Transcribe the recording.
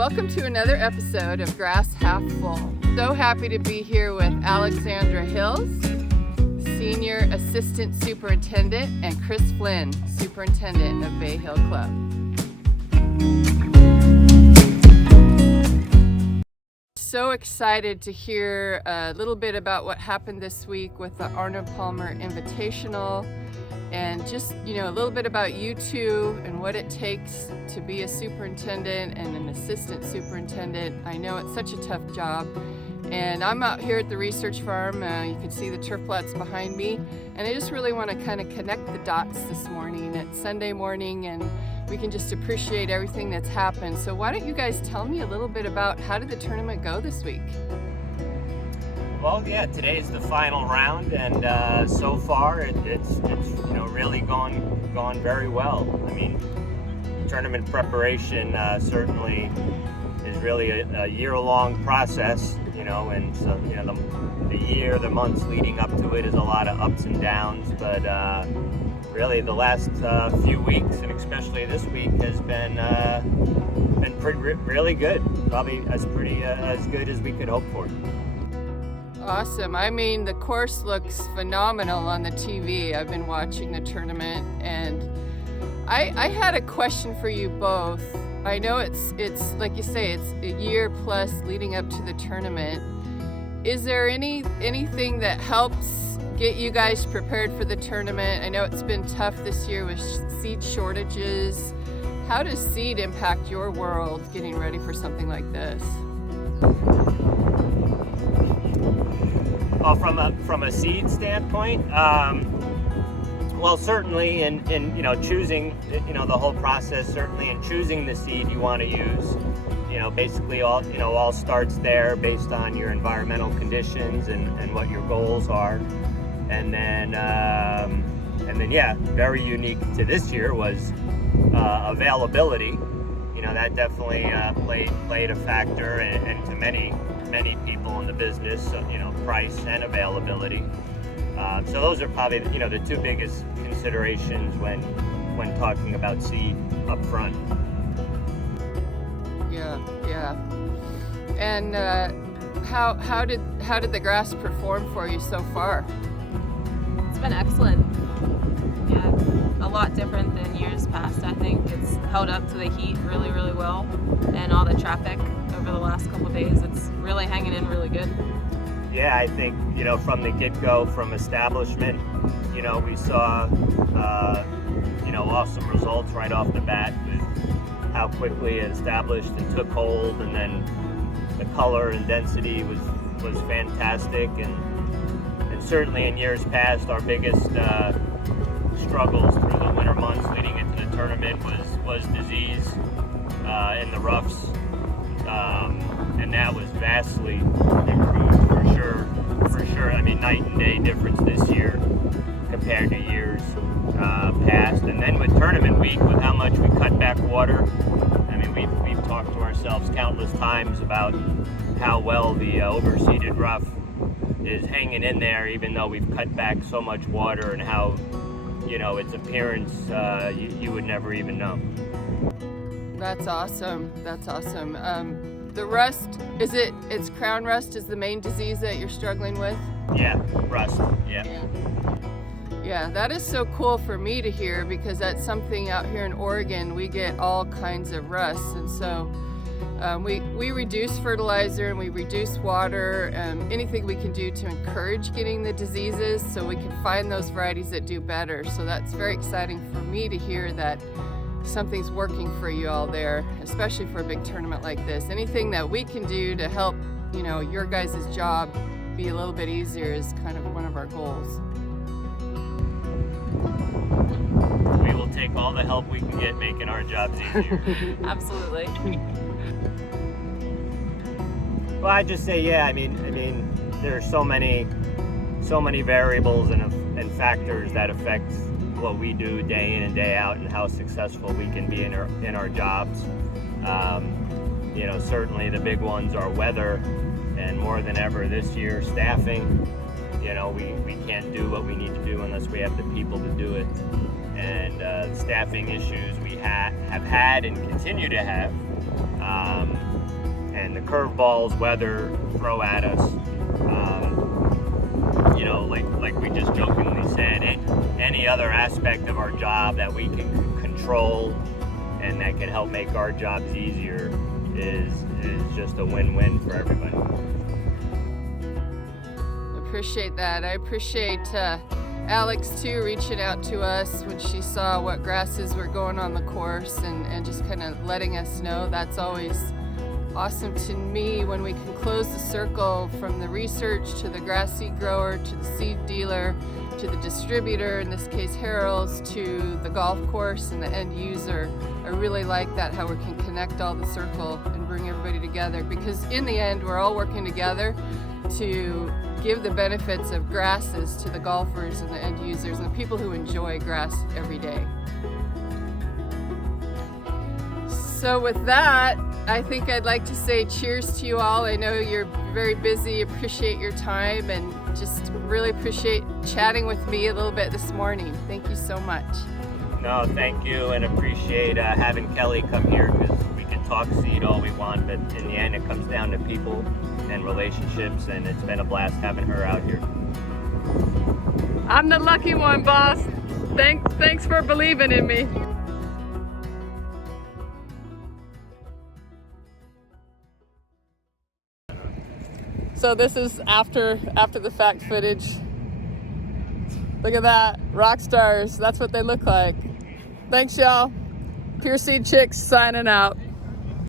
Welcome to another episode of Grass Half Full. So happy to be here with Alexandra Hills, Senior Assistant Superintendent, and Chris Flynn, Superintendent of Bay Hill Club. So excited to hear a little bit about what happened this week with the Arnold Palmer Invitational, and just, a little bit about you two and what it takes to be a superintendent and an assistant superintendent. I know it's such a tough job, and I'm out here at the research farm. You can see the turf plots behind me, and I just really want to kind of connect the dots this morning. It's Sunday morning, and we can just appreciate everything that's happened. So why don't you guys tell me a little bit about how did the tournament go this week? Well, yeah, today's the final round, and so far it's really gone very well. I mean, tournament preparation certainly is really a year-long process, and so the months leading up to it is a lot of ups and downs, but really the last few weeks, and especially this week, has been really good. Probably as good as we could hope for. Awesome. I mean, the course looks phenomenal on the TV. I've been watching the tournament, and I had a question for you both. I know it's like you say, it's a year plus leading up to the tournament. Is there anything that helps get you guys prepared for the tournament? I know it's been tough this year with seed shortages. How does seed impact your world getting ready for something like this? Well, from a seed standpoint, well, certainly in choosing the whole process, certainly in choosing the seed you want to use, basically all starts there based on your environmental conditions and what your goals are, and then very unique to this year was availability. That definitely played a factor, and to many people in the business, price and availability. So those are probably the two biggest considerations when talking about seed up front. Yeah. And how did the grass perform for you so far? It's been excellent. Yeah, a lot different than years past. I think it's held up to the heat really, really well, and all the traffic over the last couple of days, it's really hanging in really good. Yeah, I think, from the get-go, from establishment, we saw, awesome results right off the bat with how quickly it established and took hold, and then the color and density was fantastic, and certainly in years past, our biggest struggles through the winter months leading into the tournament was disease in the roughs, and that was vastly improved for sure. I mean, night and day difference this year compared to years past. And then with tournament week, with how much we cut back water, I mean, we've talked to ourselves countless times about how well the overseeded rough is hanging in there, even though we've cut back so much water, and how its appearance you would never even know. That's awesome. The rust, it's crown rust is the main disease that you're struggling with? Yeah, rust, yeah. Yeah, that is so cool for me to hear, because that's something out here in Oregon, we get all kinds of rust, and so we reduce fertilizer and we reduce water, anything we can do to encourage getting the diseases so we can find those varieties that do better. So that's very exciting for me to hear that something's working for you all there, especially for a big tournament like this. Anything that we can do to help, your guys' job be a little bit easier is kind of one of our goals. We will take all the help we can get making our jobs easier. Absolutely. Well, I just say, I mean, there are so many variables and factors that affect what we do day in and day out, and how successful we can be in our jobs. Certainly the big ones are weather, and more than ever this year, staffing. We can't do what we need to do unless we have the people to do it. And staffing issues we have had and continue to have. curveballs weather throw at us. You know, like we just jokingly said, any other aspect of our job that we can control and that can help make our jobs easier is just a win-win for everybody. Appreciate that. I appreciate Alex too reaching out to us when she saw what grasses were going on the course and just kind of letting us know. That's always awesome to me when we can close the circle from the research to the grass seed grower to the seed dealer to the distributor, in this case Harold's, to the golf course and the end user. I really like that, how we can connect all the circle and bring everybody together, because in the end we're all working together to give the benefits of grasses to the golfers and the end users and the people who enjoy grass every day. So with that, I think I'd like to say cheers to you all. I know you're very busy, appreciate your time, and just really appreciate chatting with me a little bit this morning. Thank you so much. No, thank you, and appreciate having Kelly come here, because we can talk seed all we want, but in the end it comes down to people and relationships, and it's been a blast having her out here. I'm the lucky one, boss. Thanks for believing in me. So this is after the fact footage. Look at that, rock stars. That's what they look like. Thanks, y'all. Pure Seed Chicks signing out.